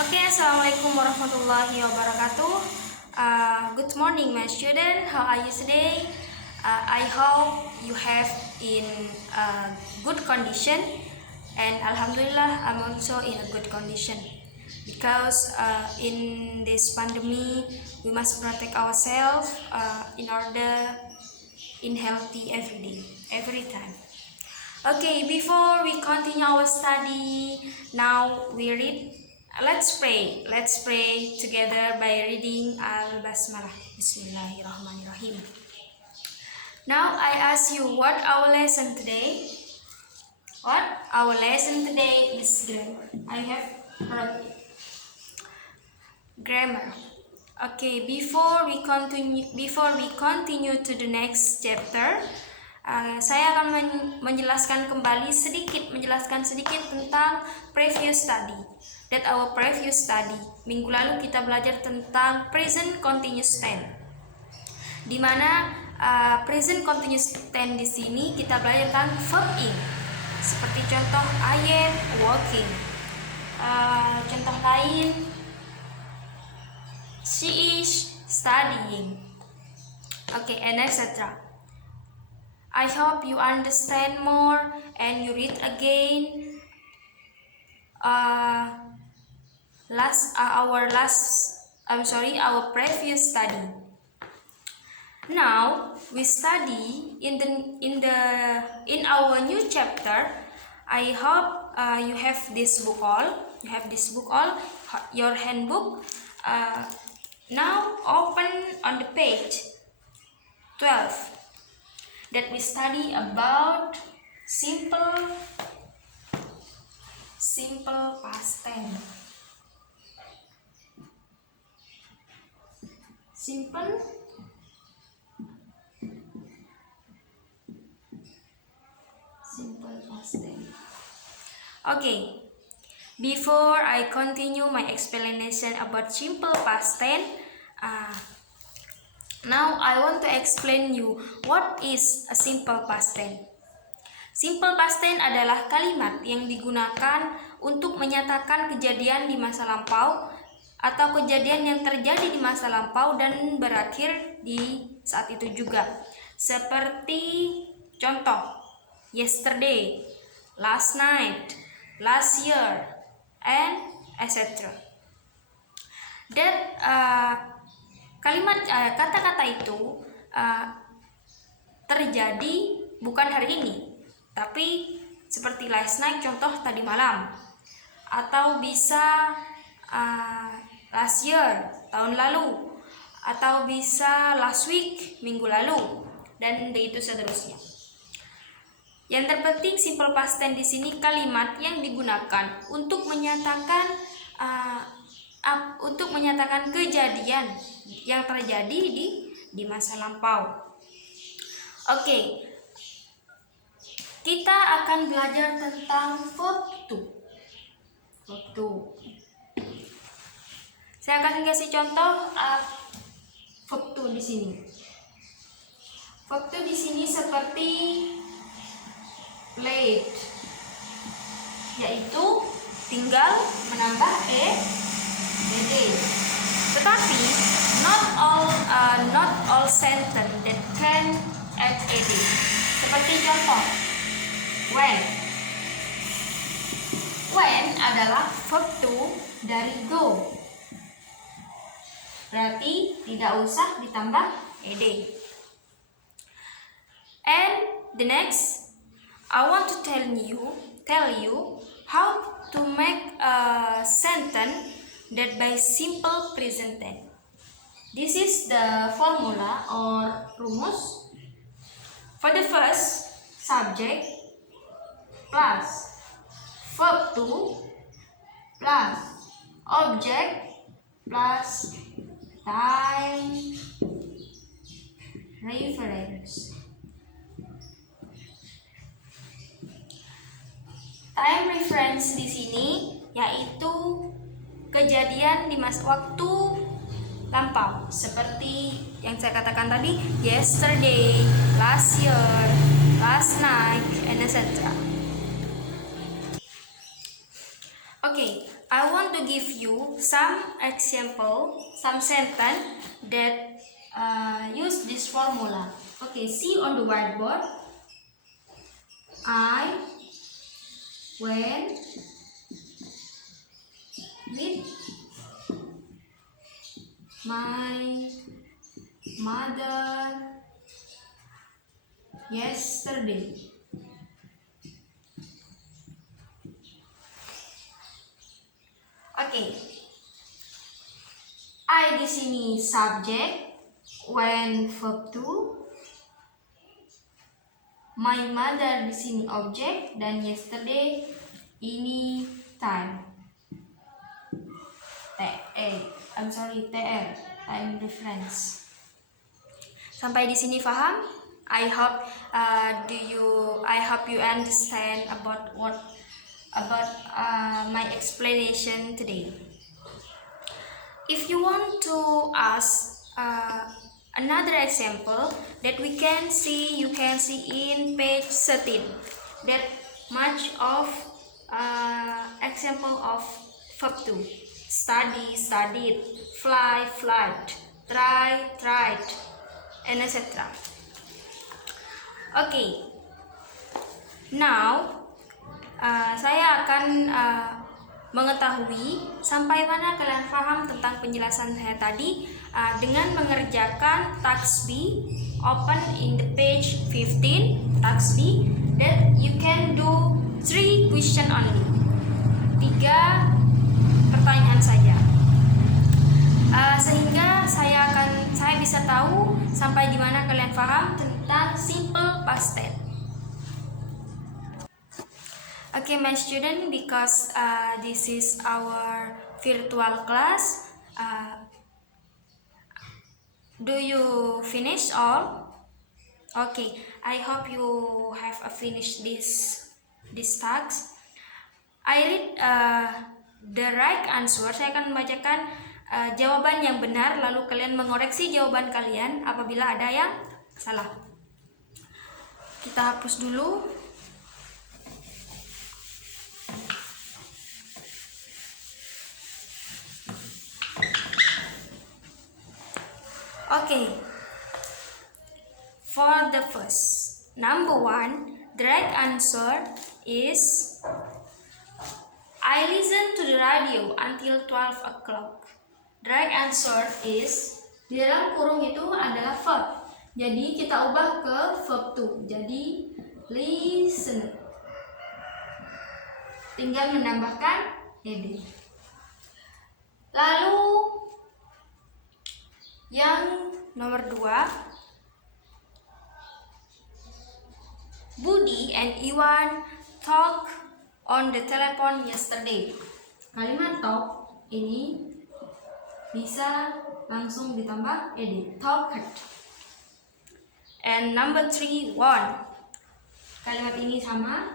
Okay, Assalamualaikum warahmatullahi wabarakatuh. Good morning, my student. How are you today? I hope you have in good condition, and Alhamdulillah, I'm also in a good condition because in this pandemic we must protect ourselves in order in healthy every day, every time. Okay, before we continue our study, now we read. Let's pray. Let's pray together by reading Al-Basmalah. Bismillahirrahmanirrahim. Now I ask you, what our lesson today? What our lesson today is grammar. I have wrote it. Grammar. Okay, before we continue to the next chapter, saya akan menjelaskan sedikit tentang previous study. That our previous study. Minggu lalu kita belajar tentang present continuous tense. Di mana present continuous tense di sini kita belajar tentang verb ing. Seperti contoh I am working. Contoh lain she is studying. Okay, and etc. I hope you understand more and you read again our previous study. Now we study in our new chapter. I hope you have this book all. Your handbook. Now open on the page 12. That we study about simple past tense. Simple past tense. Okay. Before I continue my explanation about simple past tense, now I want to explain you what is a simple past tense. Simple past tense adalah kalimat yang digunakan untuk menyatakan kejadian di masa lampau atau kejadian yang terjadi di masa lampau dan berakhir di saat itu juga. Seperti contoh, yesterday, last night, last year, and etc. Dan kata-kata itu terjadi bukan hari ini, tapi seperti last night, contoh tadi malam, atau bisa last year, tahun lalu, atau bisa last week, minggu lalu, dan begitu seterusnya. Yang terpenting simple past tense di sini kalimat yang digunakan untuk menyatakan kejadian yang terjadi di masa lampau. Oke. Kita akan belajar tentang verb to. Saya akan kasih contoh verb to di sini. Verb to di sini seperti played, yaitu tinggal menambah ed. Tetapi not all sentence that can add ed. Seperti contoh when adalah verb to dari go, berarti tidak usah ditambah ed. And the next, I want to tell you how to make a sentence that by simple present tense. This is the formula or rumus. For the first, subject plus verb to plus object plus time reference. Time reference di sini yaitu kejadian di masa waktu lampau, seperti yang saya katakan tadi, yesterday, last year, last night, and etc. Okay, I want to give you some example, some sentence that use this formula. Okay, see on the whiteboard. I went with my mother yesterday. Oke. I di sini subject, when verb to, my mother di sini object, dan yesterday ini time. TR, time reference. Sampai di sini paham? I hope you understand about my explanation today. If you want to ask another example that you can see in page 13. That much of example of verb to: study, studied, fly, flight, try, tried, and etc. Okay. Now saya akan mengetahui sampai mana kalian paham tentang penjelasan saya tadi dengan mengerjakan task B, open in the page 15, task B, that you can do 3 question only, 3 pertanyaan saja, sehingga saya bisa tahu sampai di mana kalian paham tentang simple past tense. Okay, my student, because this is our virtual class, do you finish all? Okay, I hope you have finished this task. I read the right answer. Saya akan membacakan jawaban yang benar, lalu kalian mengoreksi jawaban kalian apabila ada yang salah. Kita hapus dulu. Okay, for the first, number 1, the right answer is I listen to the radio until 12 o'clock. The right answer is, di dalam kurung itu adalah verb, jadi kita ubah ke verb to, jadi listen, tinggal menambahkan ed. Lalu yang nomor 2, Budi and Iwan talk on the telephone yesterday. Kalimat talk ini bisa langsung ditambah ed, talked. And number 3, won. Kalimat ini sama,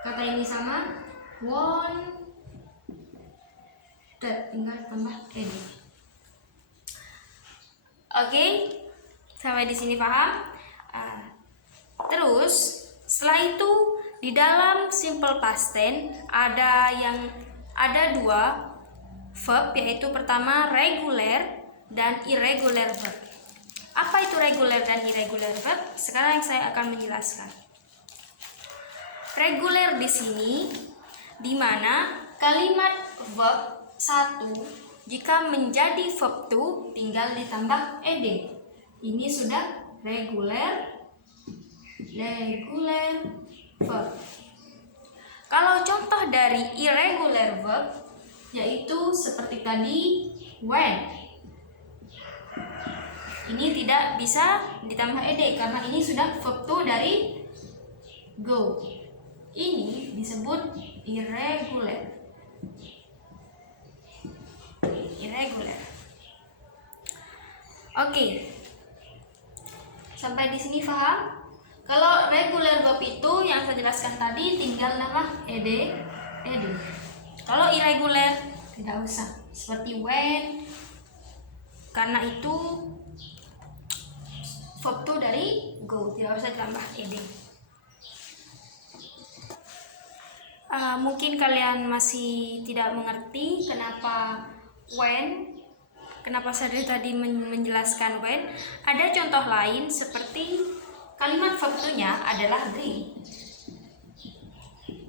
kata ini sama, won, tinggal tambah ed. Oke, sampai di sini paham? Terus setelah itu di dalam simple past tense ada 2 verb, yaitu pertama regular dan irregular verb. Apa itu regular dan irregular verb? Sekarang saya akan menjelaskan. Regular di sini di mana kalimat verb 1 jika menjadi verb to tinggal ditambah ed. Ini sudah regular verb. Kalau contoh dari irregular verb yaitu seperti tadi when. Ini tidak bisa ditambah ed karena ini sudah verb to dari go. Ini disebut irregular. Oke. Sampai di sini paham? Kalau regular verb itu yang saya jelaskan tadi tinggal nambah ed. Kalau irregular tidak usah. Seperti when, karena itu verb to dari go, tidak usah ditambah ed. Mungkin kalian masih tidak mengerti kenapa kenapa saya tadi menjelaskan when. Ada contoh lain seperti kalimat verb to-nya adalah drink.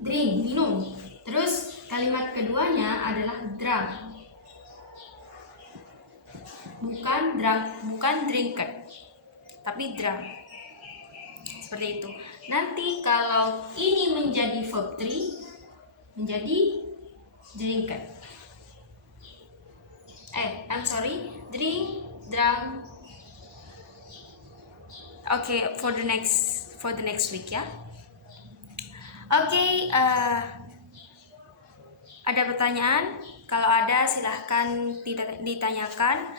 Drink, minum. Terus kalimat keduanya adalah drunk. Bukan drinker, tapi drunk. Seperti itu. Nanti kalau ini menjadi verb 3 menjadi drinker. Drink, drunk. Okay, for the next week ya. Oke, ada pertanyaan? Kalau ada silahkan ditanyakan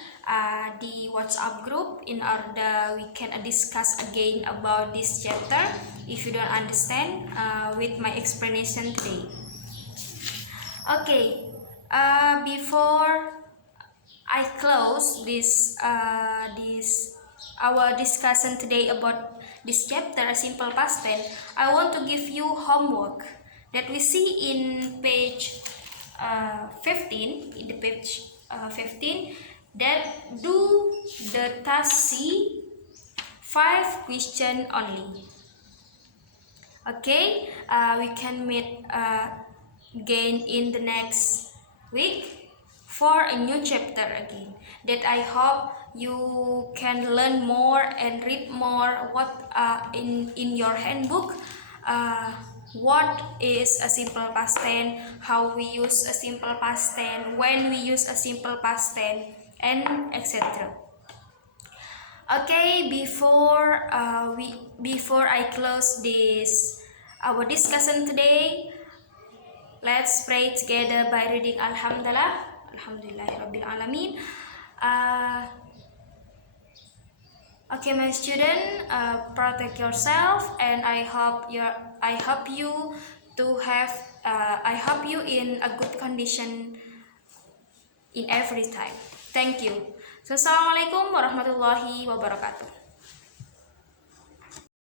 di WhatsApp group in order we can discuss again about this chapter if you don't understand with my explanation today. Okay, before I close this our discussion today about this chapter, simple past tense, I want to give you homework that we see in page 15, in the page 15, that do the task C 5 question only. Okay, we can meet again in the next week for a new chapter again, that I hope you can learn more and read more what in your handbook, what is a simple past tense, how we use a simple past tense, when we use a simple past tense, and etc. Okay, before I close this our discussion today, let's pray together by reading Alhamdulillahirabbil alamin. Okay, my student, protect yourself, and I hope you in a good condition in every time. Thank you. Assalamualaikum warahmatullahi wabarakatuh.